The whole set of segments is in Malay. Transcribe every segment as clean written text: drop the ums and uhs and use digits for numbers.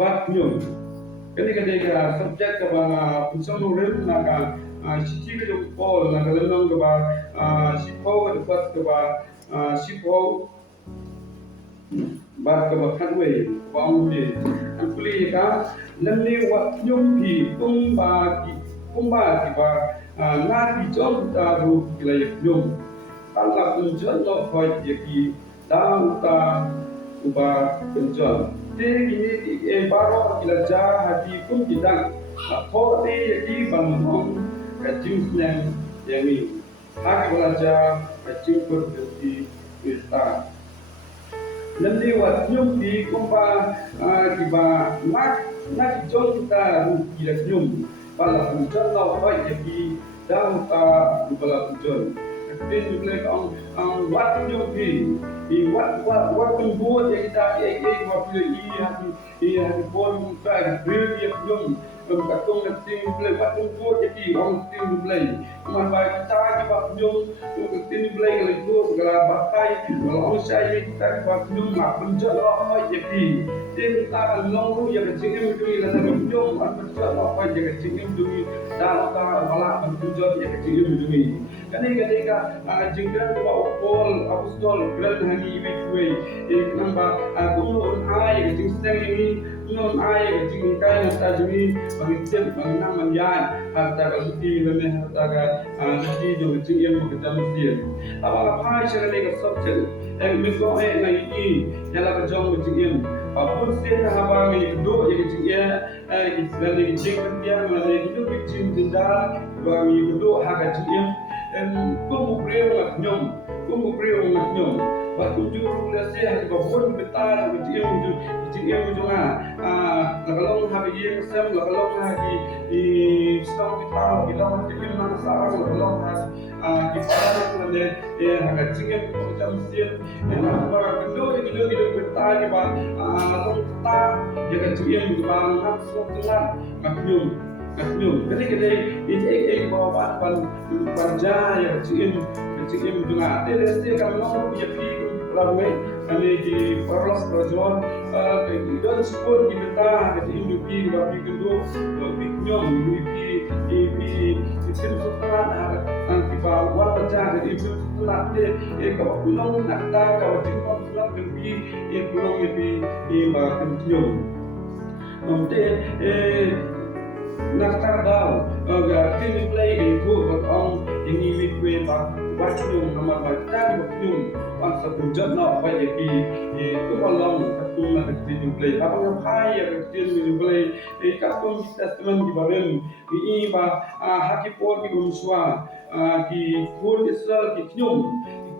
bat Khnium. Kani kadai subject ka ba punsang rim na ka shiti ka jok pol na ka lenong ka ba sipo ka dapat ka ba sipo bat ka ba khatwe ba ong ni an puli ka lamni wat Khnium ki kumba ki ba na ki jom ta ru ki la Khnium kala kunjon lo khoi ki da uta uba kunjon te gini baro kila ja hati kum kidang tho te ki ban hom ka jing snang yami hak wala ja ka jing kur ki ista nanti wat nyum di kumpa kiba nak jol kita rugi dak nyum bala punjol lau koi jadi dah bala punjol tin blek ang wat nyum di wat pun jadi kita wat pilih hati bon ka grill dia nyum katong na ting blek wat pun jadi orang ting blek man ba kita ki wat nyum ting blek le go gala bakai kalau saya kita wat nyum ma punjol lau jadi tin ta long ru ya jingim dui la nyum an punjol lau jadi jingim dui dah wala punjol ya jingim dui kani ka jinggan ba pol apostol gran hani witwe namba kuno ai jing stang ini kuno ai jing kai na ta jimi bangit bangna manyan harta ka suti lene harta ka suti jo jing yang mo jam sien aba pa shara ne ka subject mi ko na yi yala ka jong jing yang apun sen na haba ngi do ye jing ya ki lene jing dia lene hidup jing dinda ba mi do ha ka jing yang como creo en Khnium, como creo en Khnium. Và cũng chưa là xe hay có vốn người ta là chị yêu chúng là cái lông hai cái xem là cái lông hai thì sau cái ta cái lông cái yêu năng sao là cái lông hai cái phá là để cái chị em cũng chăm xiên là và cái đôi người ta cái bà lông ta cái chị em của bà năm số tương lai Khnium Khnium cái đây ini bawa panjang ya cikin juga TDC kalau mau punya pi ramai kami di perlos perjuangan dan support kita di Indonesia bagi kedua pi Khnium pi tim setelah nanti bawa panjang di tim setelah kalau pulang nak tak kalau tim pulang pi pulang pi bagi Khnium nanti nakardao ga tin play ga go ga on ini witwe ba watching nama ba tadi waktu an sa tunjat na ba ye ki ko long ka tu na ka tin play apa nga phai ya ka tin play ka tu testament ki barem ki ba haki por ki gumswa ki por isal ki Khnium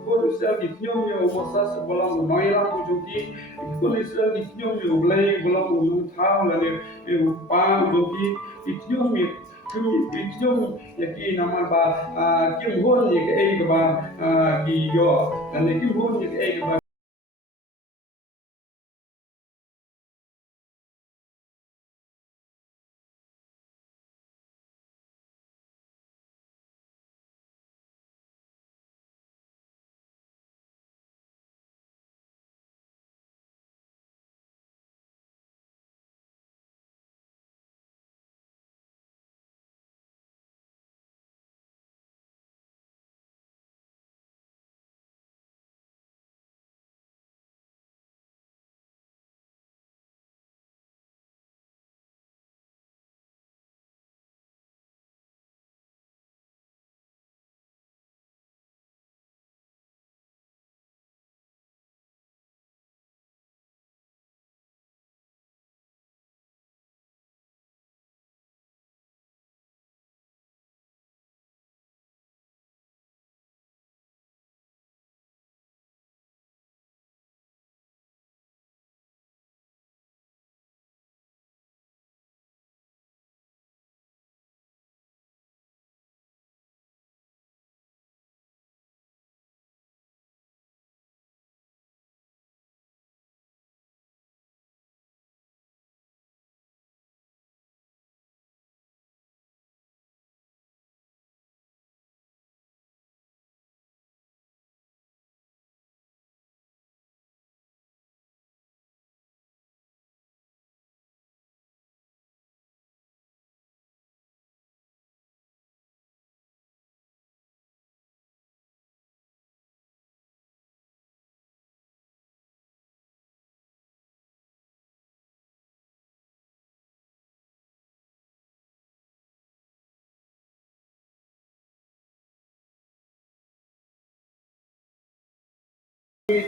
ko isal ki Khnium ya umasa se bolang mai ram ko joki ko isal ki Khnium ya blai bolang um tha la ne pa joki Khnium Khnium ya ki nama ba kim hon ya ke ba ki yo dan kim hon ya ke ba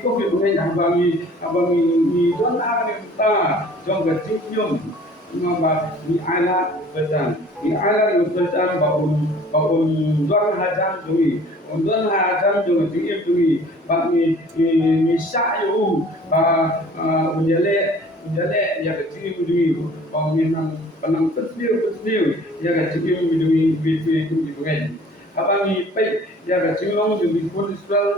có việc này abang ni don ada ta trong cái chính nhung mà ni ala betan baun don hajan dui don hajan dui tinggi dui ba ni sa yu ba unyale ya ke tinggi dui ba ni nang panang pesniu ya ke tinggi dui bi tu ngai abang ni pai ya ke tinggi dui pun spell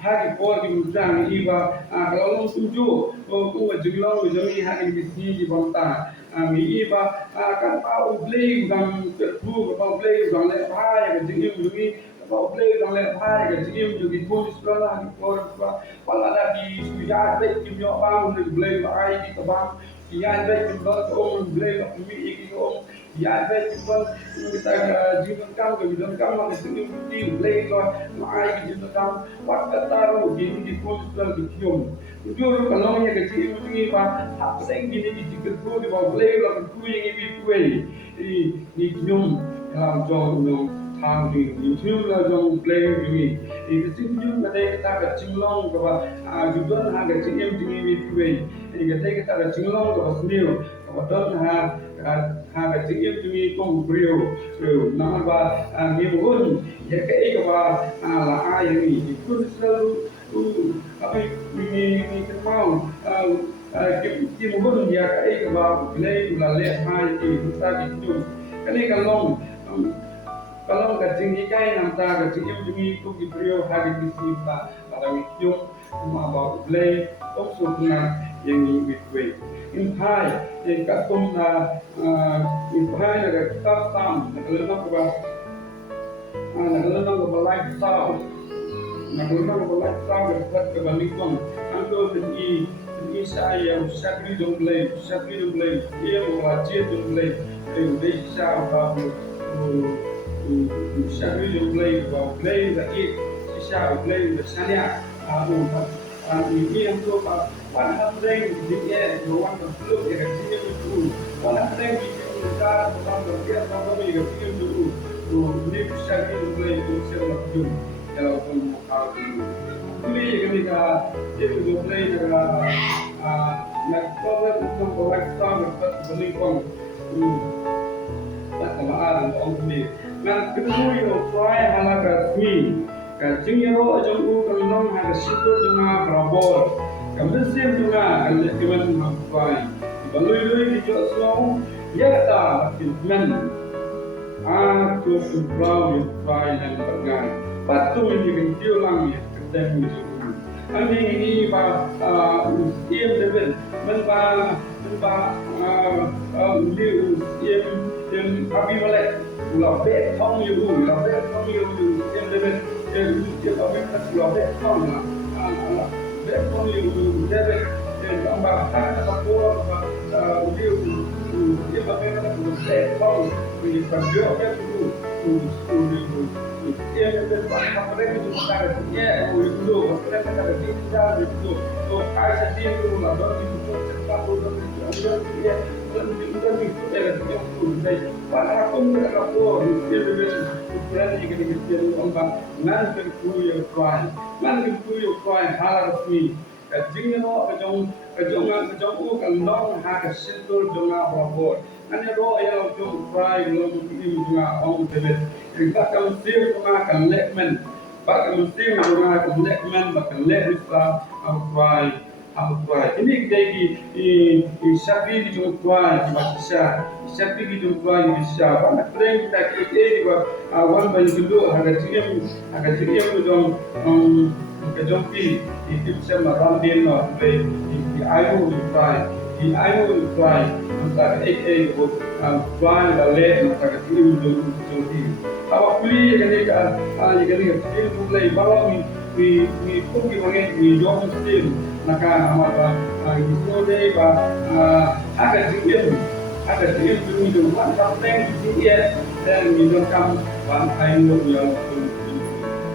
hari por di mudang iba kalau tuju ko jinglo jami hari bisi di banta mi iba kan pa ublei gam tu pa ublei gam le bhai ga jingim jugi pa ublei gam le bhai ga jingim jugi pun sekolah di por pala da di suya be kim yo bang di ublei bhai di kabang ya be kim ba ko ublei mi iki ko ya be kim ba kita jiwan kam ga bidon kam ma jingim di ublei ko mai di jiwan kam taruh di postal di Khnium. Jujur kalau yang kecil ini pak, apa yang gini di kerja di bawah beli lah kerja yang ini kue di Khnium dalam jauh thang di Khnium lah jauh beli ini. Di Khnium kita kita kecil long kepa jujur ha kecil yang ini kue. Kita kecil long kepa sendiri. Kemudian ha kecil yang ini kong brio nama ba nibun ya ke kepa lah yang ini itu selalu apa ini mau kim bun ya ke kepa beli lalle hai kita itu ini kalau kecil ini kai namta kecil yang ini kong brio ha di sini kalau itu mà bảo lê tốt số na yang ni bitwe in hai yang kat tum na in hai na ka tam na kalena ko ba na kalena ko ba lifestyle na kalena ko ba lifestyle ka kat ka balikon ando ni saya sakri dongle ye mo la che dongle e de sa ba sakri dongle ba play da e sa play da sanya ini yang tu pada hari ini dia orang terpeluk dia kerja dulu pada hari ini kita orang kerja sama dia kerja dulu ini bisa kita mulai itu sebelum kalau pun hal itu ini kita dia mulai nak cover untuk orang sama seperti pun tak kemarin orang ini nak kedua itu try halakat ini Kacing yang orang jauh kalau ada situ dengan berabor, kemudian sim dengan elemen mampai. Baloi di jual semua, ya kata filmen. Aku improve yang bergan. Batu ini diulang ya ketemu itu. Ini usia level, menba liu yang api melek, labet thong you usia level. Dia kami tak keluar dari sana. Dari sana you dari tambah tak boleh dia bagaimana dari sana di kerja dia dia apa lagi tu cara dia itu kita kata dia itu so kaya dia tu lah bagi itu cepat dia dan itu dia itu pada aku tidak lapor dia berani kita orang nanti kuyu kuai halar ni jingno kejong kan long ha ka sentul jonga babor nanya ro ya jong kuai lo ni jonga ong tebet kita kan sir jonga kan lekmen ba kan sir jonga kan lekmen ba kan lek islam am kuai ini degi sapi di jong kuai di bisa sapi di jong kuai bisa ba plan kita ke ba wan ba yudo harga ciem jong kejompi itu bisa merambil di ayu fly antara buat fly dalek antara kiri jompi awak beli jadi kecil mulai bawa mi pergi mangen mi jom steam maka amat itu deh agak sedikit dulu itu sampai di sini dan minum kam ban ayu yang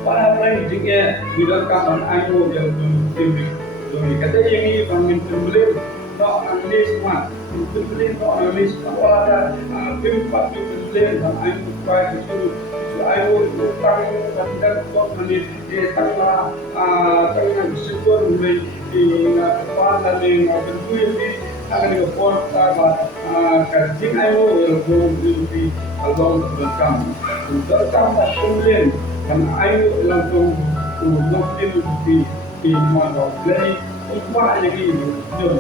pada plan juga tidak kapan ayu yang lebih kata yang ini bangun beli tak analis semua beli tak analis kalau ada tim pak beli dan ayu supaya itu ayo utang dan kok menit tăng tăng syukur mulai na kapan dan na tentu ini akan dikepon sama kerjing ayo belum di along belakang belakang kemudian kan ayo langsung untuk di mana play qua những cái đường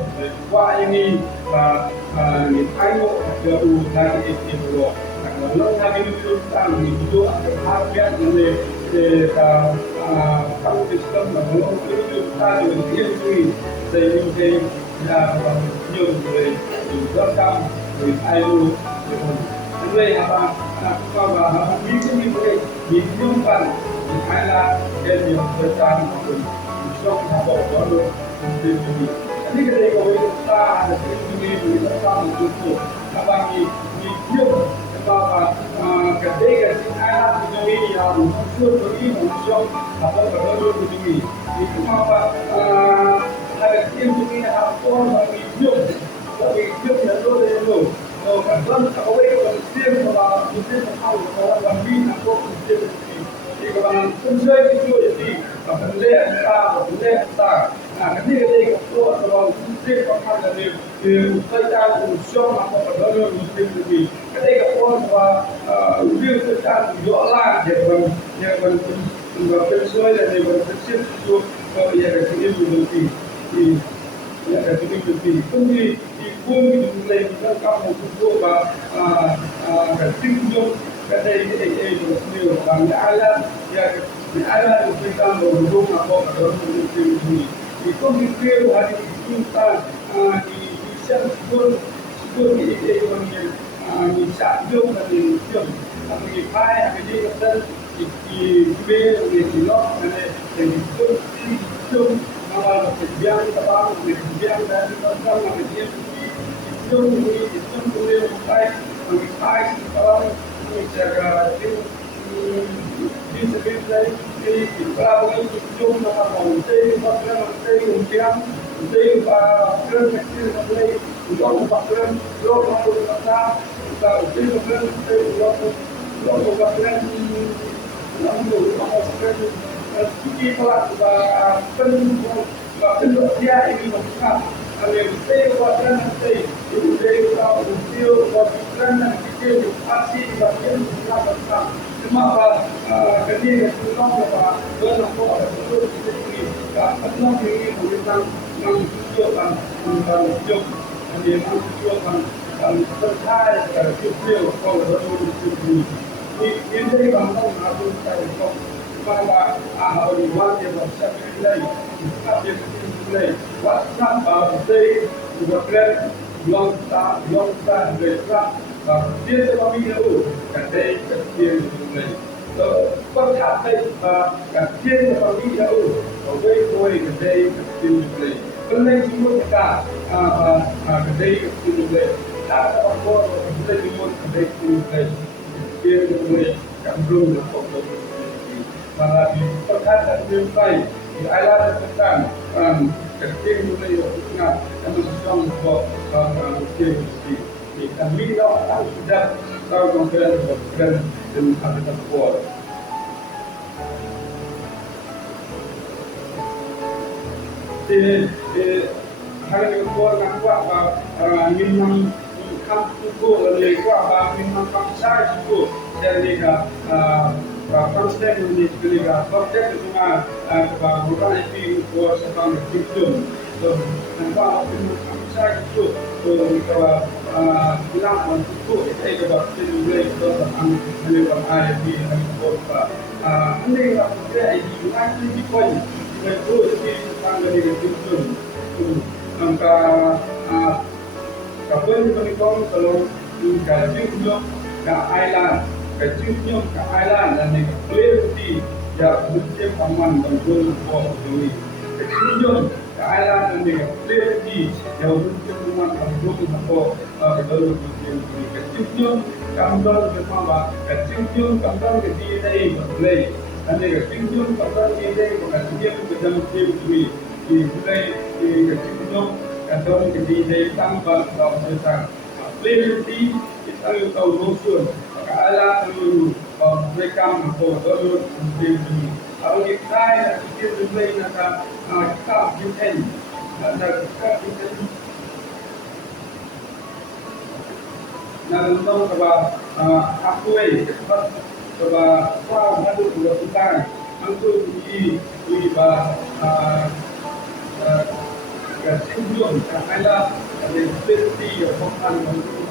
qua những cái thái độ đều là cái điều đó là nó là cái điều ta mình do hai bên để trong system mà nó cái điều ta được thiên duy để những cái là nhiều người rất cao người ai luôn đây là và biết cái gì vậy biết những phần hay là cái điều thời gian trong hoạt động đó luôn ini ketika kita ada ini kita tahu itu apa ni dia apa ketika kita ada ini yang muncul ini muncul apa berlalu ini itu apa ada ini apa bagi dia yang dulu kan kalau kita kalau kita tahu kalau bagi apa kita thì các bạn không chơi cái chuyện gì và vấn đề ta cái gì đây cóตัวเราซึ่งก็ทำกันดีคือใช้การช่วงมาพอเราเริ่มมีสิ่งดีก็ได้กับคนว่าเรื่องการย่อล่างอย่างมันเป็นช่วยอะไรมันเป็นเชื่อมโยงอย่างที่นี่อยู่ดีอย่างที่นี่อยู่ดีก็มีพวกมีอะไรมีการทำของตัวว่าการสิ่งโยงก็ได้อยู่บางอย่างada kita mendukung apa itu mikir hari kita di syukur di ekonomi di syukur di jom di pai di kita di bel di lok di jom awal kerjaan tabang kerjaan dari orang di jom boleh pai orang jaga di sekitar di kalau itu cuma orang itu pakai umpian itu pakai kecil pakai untuk pakai lor malu kata itu pakai pakai lalu pakai cuci pelat pakai dia ini makan ada itu pakai itu kalau itu pakai kecil pasti pakai apa cuma ketika kita berapa berapa itu kita ini bukan menunjukkan menunjuk dia menunjukkan terkait kecil kalau itu ini bangsa harus kita bahwa ahli wajar bersabar tapi mulai WhatsApp bahasa bukan belum tak bergerak dia sebab itu kadai kecil mulai quan trọng đây và cả thiên và phạm vi đạo ở đây tôi ở đây tìm được này hôm nay chúng tôi cả và ở đây tìm được này đã có con ở đây chúng tôi ở đây tìm được này thiên được này cảm rung được cộng đồng và vì con khác đã liên tay thì ai là tất cả cả thiên được này ở chỗ nào trong trong của thiên thì kami đó đã sudah tahu konkret dan ada kuat. Thì hai người con nắng qua và nghìn năm khăm cô là lấy qua và nghìn năm khăm sai cô sẽ đi cả và khăm sẽ đi cả khăm sẽ đi mà và một cái gì của sẽ làm được trường rồi nắng qua nghìn năm khăm sai cô rồi và làm một cô để cái đó thì lấy đó là ăn lấy bằng ai thì ăn cột và anh đây là một cái gì anh đi coi itu tangga di Khnium angka kapan menikah kalau Khnium ke island Khnium ke island dan di clear di ya mesti aman dan berbuat ini Khnium ke island dan di clear di ya mesti aman dan berbuat betul Khnium kamdal bersama Khnium kamdal ke di ini berlay dan dia Khnium pada ini bukan dia betul betul di mulai di Khnium atau di tambah dalam desa plenty kita tahu musuh ala tu rekam ko dulu di kalau kita kita mulai nak kita UN nak kita nak undang kepada aku cepat kepada kau madu dua bulan untuk di kesimpulan kerana ada seperti yang bukan untuk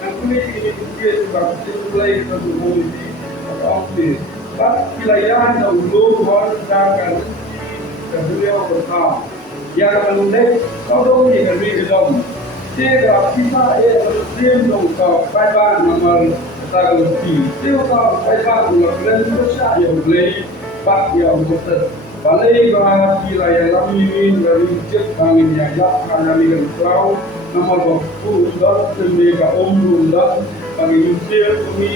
Nanti ini dia sebab mulai terhubung di office. Pas wilayah dahulu warga beliau bersama. Yang menundai kalau ini kerja dalam. Jika kita belum dongkap kaitan nomor tertentu, jika kaitan nomor berapa yang boleh pak yang betul. Balai bahasa wilayah kami dari Jepang ini yang kami tahu nomor berapa sudah mereka umumlah kami Indonesia kami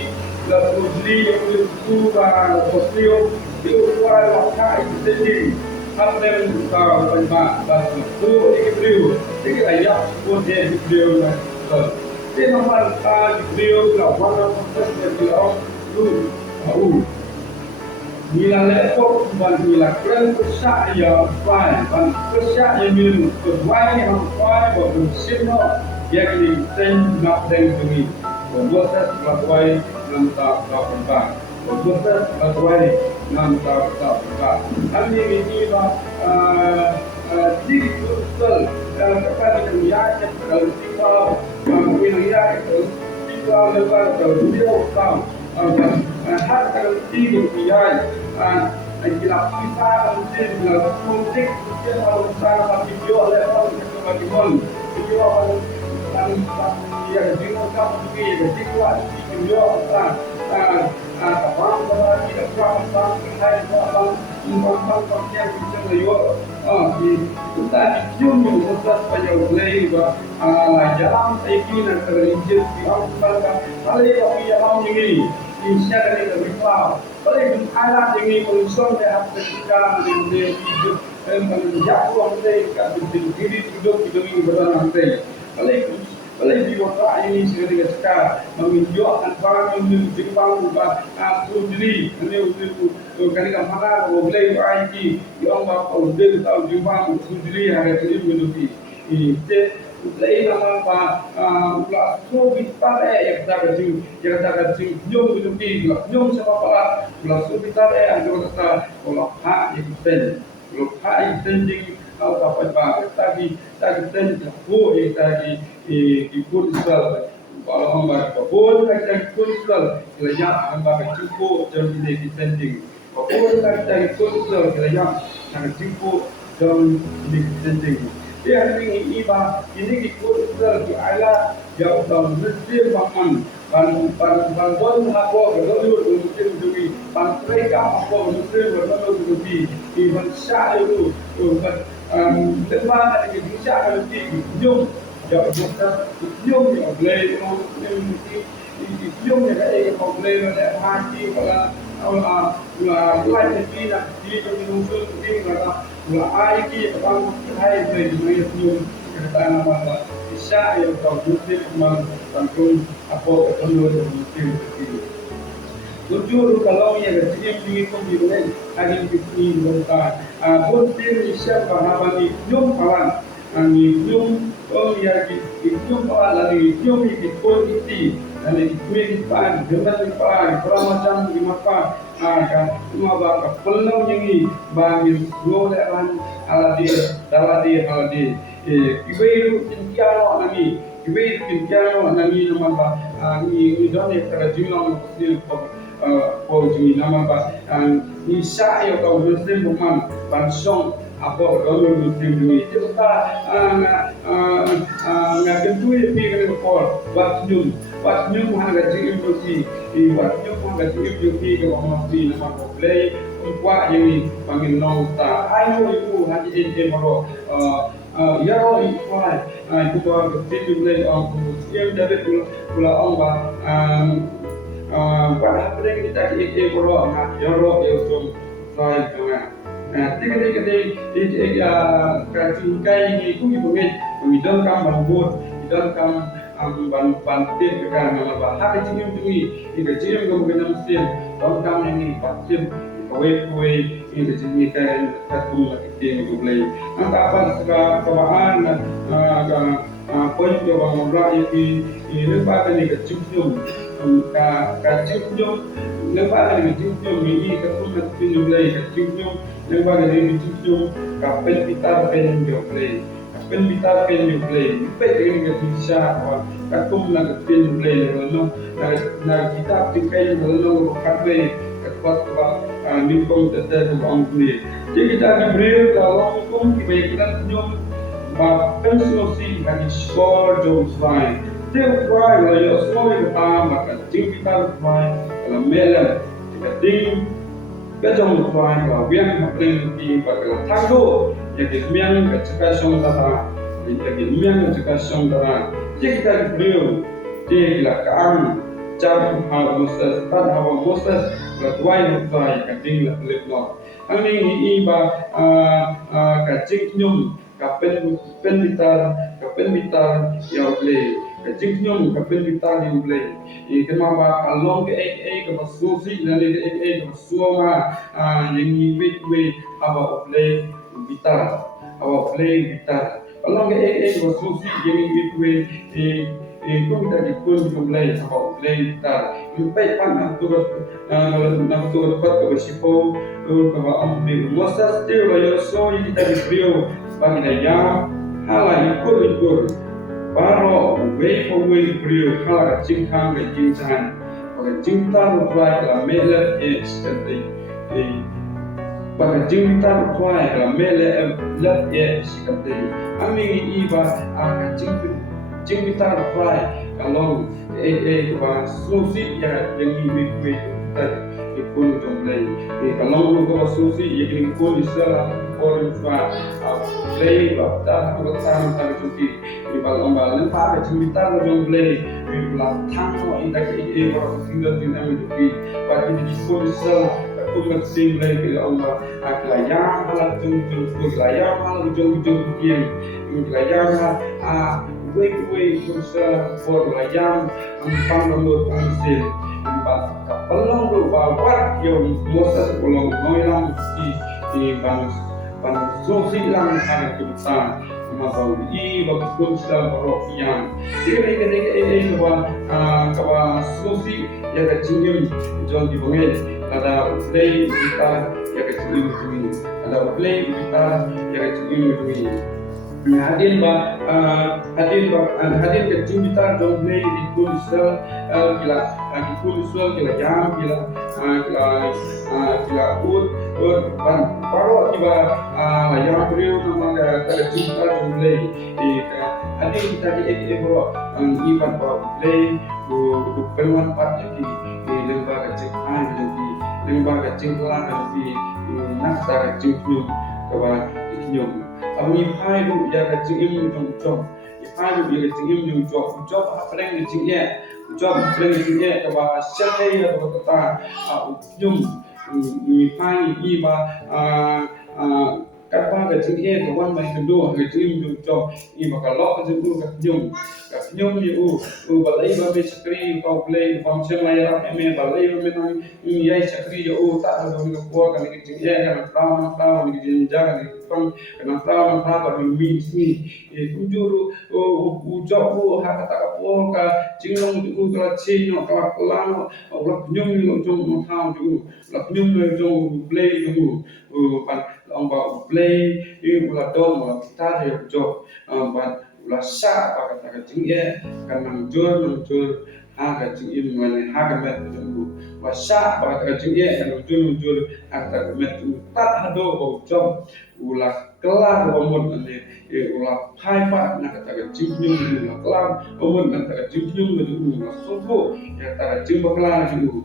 lalu beli yang berkurang posio itu kuala waktu itu apa yang kau perlu bahasa itu beliau jadi ayah pun dia beliau lah dia nomor beliau lah mana pun beliau tu Nila lekor ban nila keren besar ya fine ban besar ya minum berwai yang fine baru sino yang ini ten nak ten kami buat berwai nam tak berwai buat berwai nam tak berwai kami ini bah jadi betul kepada dunia yang kalau wilayah itu kita lepas kalau dia tahu hak kalau tinggi biaya kita kita mesti melakukan politik dia harus sangat video level bagaimana video yang dilakukan begini video video apa tidak kurang hai apa informasi yang bisa dijual kita cium untuk supaya boleh jalan ini terlihat di awal kalau yang mau ini insya Allah berikut. Boleh alat ini konsum dan aplikasi dengan hidup menjadi orang yang berdiri hidup ini berdasarkan boleh diwakil ini sebagai sekarang menunjukkan barang yang Jepang bukan sendiri ini untuk kerana mana boleh IT yang apa boleh tahu Jepang sendiri hari ini menjadi ini lain apa ulah so kita yang kita nyom itu nyom siapa pula ulah so kita yang kita ulah hak itu ulah hak itu kalau apa tadi ten bu tadi ikut Islam kalau hamba kabul kita ikut Islam kerja hamba cukup jam ini penting kabul kita ikut Islam kerja hamba cukup jam ini penting dia ini ini ikut Islam di ala jauh dalam mesti makan ban apa kalau mungkin demi ban mereka apa mesti berlalu demi ban syah itu lepas ada bisa ada di jom jauh jom yang boleh jom yang ada boleh ada mati kalau lain tidak di muncul di mana mulai kita bangun hai dari dunia jom kita nama bisa yang tahu mungkin membantu apa keperluan mungkin jujur kalau yang kecil ini pun boleh ada di luar pun Indonesia bahwa ni jom kawan ni jom yang jom kawan lagi jom ikut itu dan ikut pan dengan pan macam di apa kan cuma bapak pelau yang ini bagi dua orang aladi Ibu pinjau nami nama ni doni kerajaan muslim pojmi nama ni saya kau muslim bukan pansong apa doni muslim ni kita ngajem tu yang pergi kor waktu harga jiu waktu harga jiu ke masjid nama play kuat yang panggil nota ayo ibu haji ini maro ya ikhwan itu bawa kecil boleh yang dari pula Allah pada apa yang kita kalau ya roh ya jom saya kena tiga kerajaan ini itu ibu dalam kam bambut dalam kam ban te ka na ba ha ka chim tui ka chim ka mo nam sim ban kam ni ba chim ka we ka chim ka tu la ke mi play ang ta pa ka ba an ka point ka ba mo ra ni ba ka ni ka chim ka chim nếu ba cái mình chịu nhiều mình đi các công việc bên nhiều đây các chịu nhiều nếu ba cái mình chịu nhiều các bên kita bên nhiều play các bên kita bên nhiều play bên cái mình chịu xa và các công là các bên nhiều play là nó kita chịu cái là nó các play các quát và mình công tự tự của ông này jadi kita diberi kalau hukum kita nyom và pensiosi bagi skor jobs lain dia try lah ya semua kita maka jing kita try kalau melam kita ding kejong try kalau biang hapeng di bakal tanggo ya miang ke cakap song dara ya miang ke cakap song dara jadi kita diberi dia gila kaam jam hawa musas tan hawa musas la tuai no try ka ding la lep no ang ni iba ka jing nyum ka pen bitar ya play jing nyum ka pen bitar ya play ke ma ba along ke ka masusi na le ka masuama yang ni we aba play bitar along ke ka masusi yang ni we kung kita dikun play aba play bitar impai pan na tu dapat ke besipo ka ba am ni mosas te la yo so kita dibrio bagi daya hala ikut baro way for way brio hala jing khang ke jing chan bagi jing ta ro try la mele sekali bagi jing ta ro try la mele la sekali ami iba jing ta ro try kalau ba susi ya yang ibu ikut play kalau lu ke susi ya ikut istilah orang tua play bakta bakta tak cuti di balong balong pak cerita lu play di belakang no indah ke orang tinggal di dalam cuti bagi di ikut istilah aku mesti play ke Allah aklayam halat tung layam halat ujung game layam we kursa for layam pang nomor pangsil pelong lu bawa yang moses pelong noilang di bang sosi lang ada kita mabau bagi kursa parokian jadi kawa sosi ya kecil jual di bangil ada play kita ya kecil ada play kita ya kecil hadir ke kita jomble di kulisel kila jam kila ut paro tiba yang beliau nama ke kita jomble hadir kita di bro iban bro play du bermanfaat di lembaga cekhan di lembaga cengkelan di nakta cengknyum kawa Khnium ami phai du ya ka jing im jong phai du ya ka jing im jong apa yang jing ye apa yang jing ye ka ba shay ya ka ta Khnium mi phai ni ba các ba cái chữ e của quan bài cần đua cái chữ im cho im mà cả lọ cái chữ nhung như u và lấy ba bên sakri vào play vào xem lại ra em và lấy ba bên này như sakri u ta rồi nó qua cái chữ e cái nó tao cái gì ra cái phong cái nó tao và mình cũng juru u cho u ha kata kapo ka chính long cái chi nó cái lang là nhung như trong một thao chứ là nhung như trong play như bạn ông bảo play như là đâu mà kita dia jo bạn là sa và kata chữ e kan nang jur ha ka chữ im ngane ha ka met tu và sa và kata chữ e kan jur ha ka met tu tat hado ko jo ula kelar omon ane ula phai pa na kata chữ nhung là kelar omon na kata chữ nhung là tu la sopo ya kata chữ bakla tu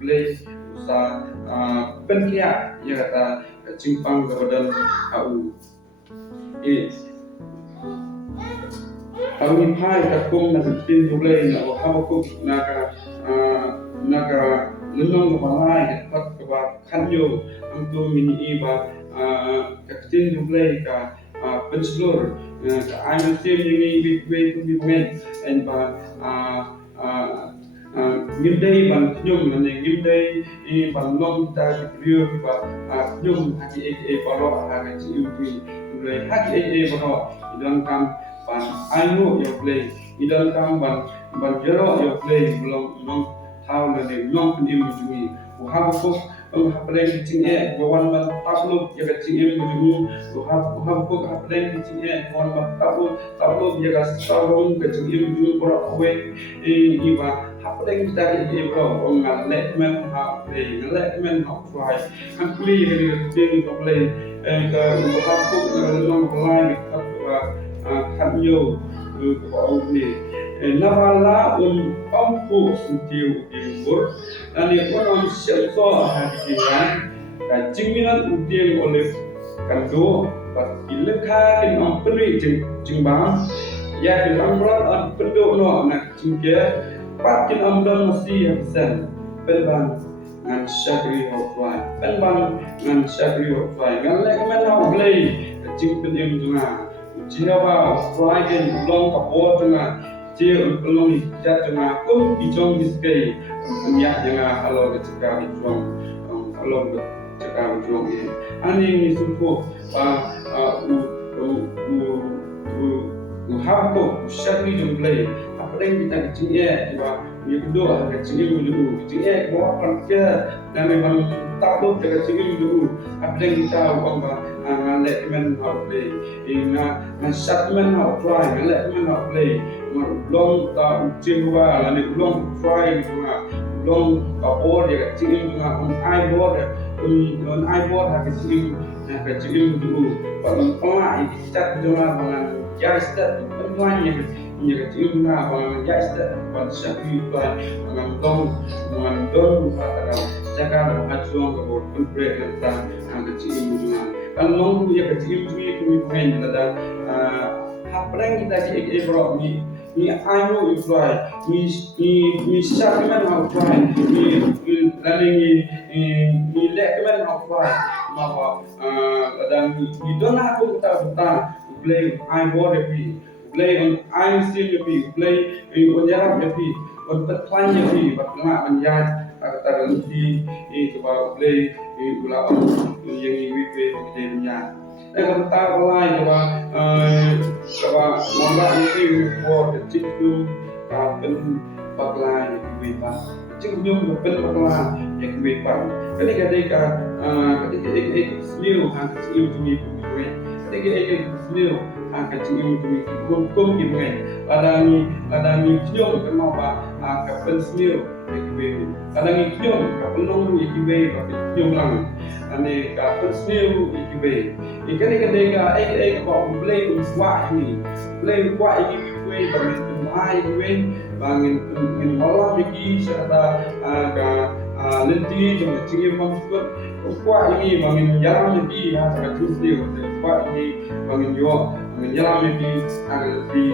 play sa penkia ya kata cimpang kepada au kami hai takum na tin dulai na wa ko naga lunong ko malai pat ka ba Khnium ang tu mini iba ka tin dulai ka penslur I'm the same như về công việc nghe anh và nghiêm đây bằng nhung là này nghiêm đây bằng non ta bị rửa và nhung haki bảo lo haki chịu vì rồi haki bảo lo ilang kam bằng anh ngô yêu play ilang kam bằng bằng jero yêu play belum non thao là này non pun yêu chúng Uhapuk hapeleng kicingnya bawan mat takluk jaga cingem bujumu uhapuk hapeleng kicingnya bawan mat takluk jaga sarung kicingem bujumu borak kowe iba hapeleng kita ini bro ngalek men ngalek men haprai hampli jadi ting kowe ke uhapuk ngalong lain ke Khnium ke ni Navala ampu sentiu diukur dan ekonomi sektor hadiran dan cimilan udang oleh kando ilekha in ampli jingbang ya diramblat an penduk no nak jingke patin amdan masih hasan penban ngan syakri hofai penban ngan syakri hofai ngan lek men hofai jing pedim tunga jinawa hofai gen long kapor tunga Jauh pelong hijat dengan kum hijau biskai minyak dengan alor kecekar hijau alor kecekar hijau ini. Ani sumpu hapuk syakri jumlai. Apa yang kita kecingnya juga yang kedua kecingnya dulu kecingnya bawa kerja dan memang takut dengan kecingnya dulu. Apa yang kita uang ngalek men outplay, ngasat men outplay, ngalek men outplay. Long ta ujiwa la ni long try juga long kapor ya kecil juga on iBoard ha kecil dulu pada pernah ikat juga dengan jasad penuanya ya kecil juga dengan jasad pada syakri plan dengan dong kata jaga acuan kapor pun break tentang kecil juga kan long ya kecil juga kami ada apa yang kita cakap ni anu ifrai ni sakman ifrai ni lekman ifrai maka dan ni dona aku kita play I board play on I still play on jarab on petlan bakma menjad kata nanti coba play ulah yang ini kita dan kita mulai coba mula itu for the Khnium kapen baklai yang Khnium kapen baklai yang ketika Khnium hang Khnium tumi ketika Khnium hang Khnium tumi kum ada ni Khnium kenal kapen Khnium yang ada ni Khnium kapen nong yang Khnium lang ane kapen Khnium yang ketika bawa play kuat ini bangin malam lagi serta lenti jom cingir mampus kuat ini bangin jalan lagi serta tulis kuat ini bangin jalan lagi lenti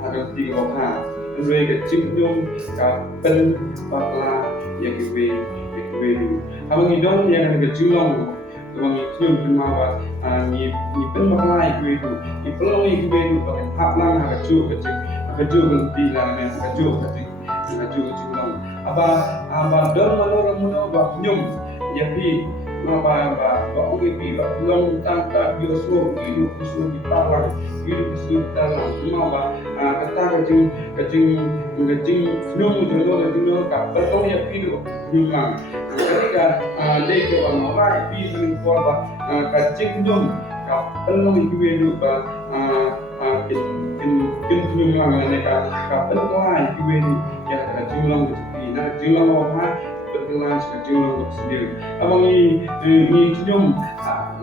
ada di kota Khnium Khnium kapen bakla yang dulu abang idon yang ada Khnium Orang Khnium kenapa ni penmaklai itu, ni pelong itu bagian haplang kacau berhenti lah ni kacau lang. Apa don mana Khnium jadi apa orang itu pelong tak biasa hidup di talang apa kata kacing Khnium itu tak pelong yang hidup Khnium lang. Ketika lagi orang lain bisa korban kacing Khnium pelong itu Khnium lang mereka pelong lain itu ya kacing lang kacing lang apa berkelas kacing lang sendiri. Abang ni Khnium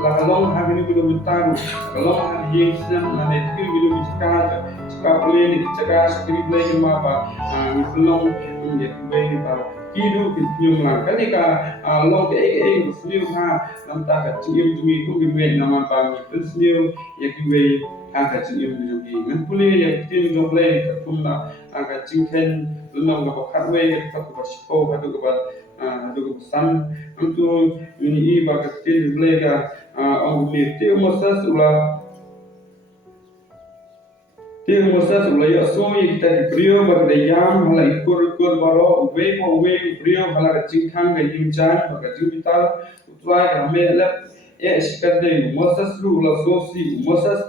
long hari ini belum tahu long hari yang sedang nanti belum cakap boleh cakap sekali lagi apa ni pelong menjadi hidup Khnium lang ketika long Khnium nampak Khnium tumi kumbi nama bang Khnium yang kiwe Khnium juga menpulih yang tin jomlay kumna cingken lunang kapak we kapak bersiko kadu san untuk ini ibarat tin jomlay orang beli tiup masa sulah Tiang Moses ulai aso yang kita beriau bagi yam halai kur baro uwe beriau halai jingkang ke jingjan bagi jingbital utrai kami elap sekadai Moses lu ulah sosi Moses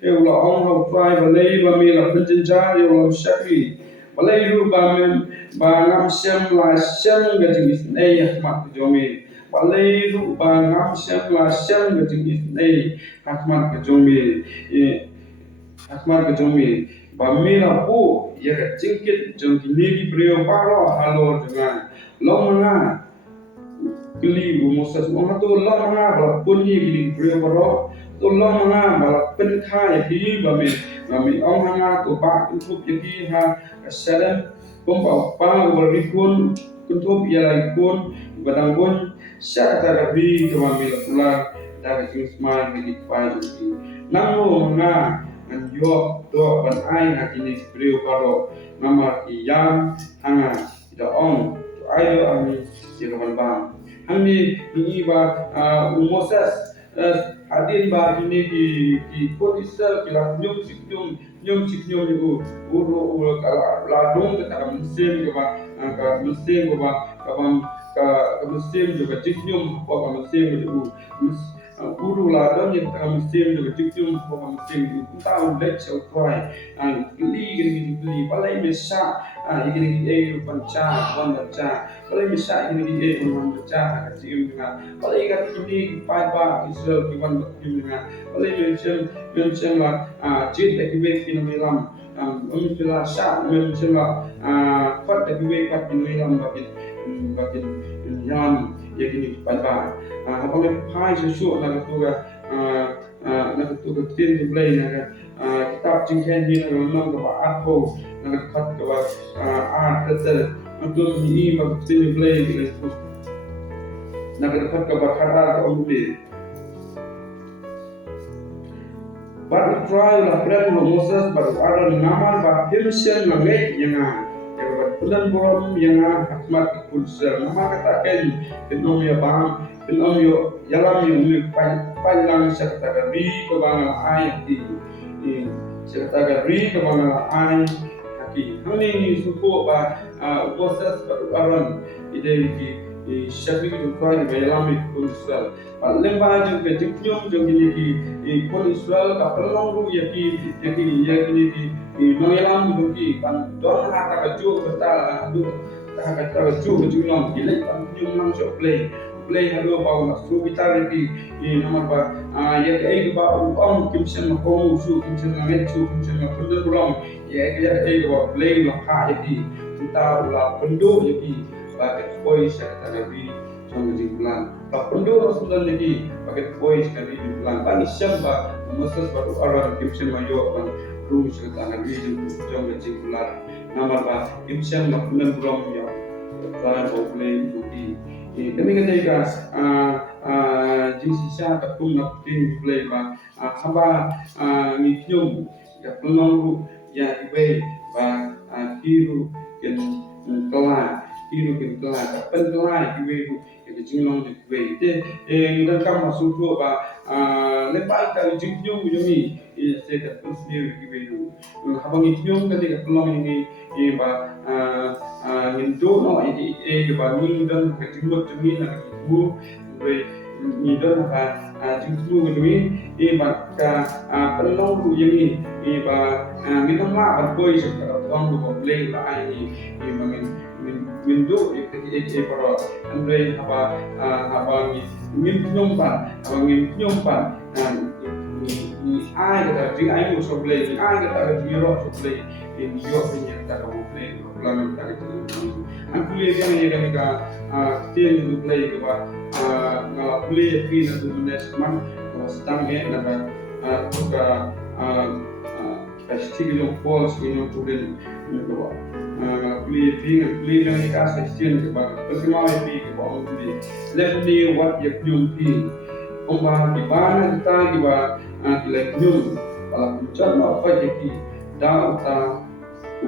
ulah ong hau utrai balai bami la penjenja ulah syakri balai lu ba ngam syam la syam ke jingis hikmat jomi balai lu ba ngam syam la syam ke jingis hikmat jomi Asmar ke jomi bamila po ya ka cingkit jong kini brio paro halo dengan lomanga keli bu Moses wong tu lomanga bala punyi kini brio paro tu lomanga bala pen kha ya ki bami ong hanga tu ba untuk ya ki ha sadan pompa pa berikun untuk ya laikun badang bun syakta rabi kami pula dari Ismail milik pa jadi namo nga an yo do ban ai na kini brio paro nama yam hanga ida ong to ayo ami siro ban bang ami ni ba Moses hadin ba kini ki kodisal kila nyum siknyum ni uro kala ladung kata mesin ke ba mesin ka mesin juga siknyum ko mesin itu guru ladang yang tengah musim juga tium bawa musim tahu lek seutuai gini balai mesa gini panca balai mesa gini panca kecil dengan balai kat ini pai Israel kiwan dengan balai mention lah jid lagi wek kini melam menjelah sah menjelah kot lagi wek kat kini melam bakin yang gini pai habang pai sesuatu nak tu tin tu play nak kitab jingkan ni nak memang ke apa nak kat ke art betul untuk ni mak tin play nak kat ke kata ke umbi baru try lah brand Moses baru ada nama bah himself nangai yang bulan bulan yang hikmat kulsel nama katakan Khnium ya bang Khnium yo yalam yo panjang serta gari ke bang ayat di serta gari ke bang ayat haki ini suku ba Moses baru ide di syakri itu kau di yalam kulsel lembah jo ke Khnium jo ini kulsel kapelong ru yaki mengelam bagi kan don hata kaju betal hata kaju bejulong gilek kan nyum sok play halo bau masuk kita di nama ba ya ke ba kimsen ko su kimsen ngetsu kimsen pundul bulong ya ke ba play lo ha jadi kita ula pendo jadi ba ke koi sakta nabi trong di bulan ba pendo rasulullah jadi ba ke koi sekali di bulan bani syamba Moses baru orang kimsen mayo kan rumah cerita Nabi jom kecil bulan nama ba imsian makunan bulan ya saya boleh ikuti kami kata ikan jinsisya ketum nak tim play ba haba ni Khnium ya pelong ya ibai ba kiru ken kela kapan kela ibai ke jinglong ibai te dan kam masuk ba lepas kali Khnium ni saya kat sendiri gitu. Habang Khnium ketika pelong ini ba Hindu no ini ba ni dan kejumut jumi nak ibu ni dan ba jumut jumi ba ka pelong lu yang ini ba ni nama ba boy sekarang orang lu play ba ini mangin Hindu itu para Andre habang Khnium pan ai kata jing ai mu so play ai kata jing ro so play in yo punya kata mu play problem kata itu an play yang ni kan ka still to play ke ba ngala play free na tu next month sedang na ka still yung falls in yung tudin ke ba play yang ni ka still ke ba bersama pi ke ba let me what you Khnium Omba di mana kita di ba kila Khnium pala kunjal ma apa jadi dah uta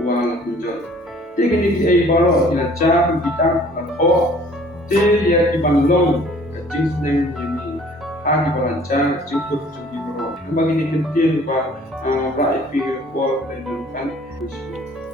uang kunjal. Tiga ni ai baro kila cah kita atau te ya di banglong kecing seneng ini ha di balancar cukup baro. Bagi ni kentil ba right figure for the kan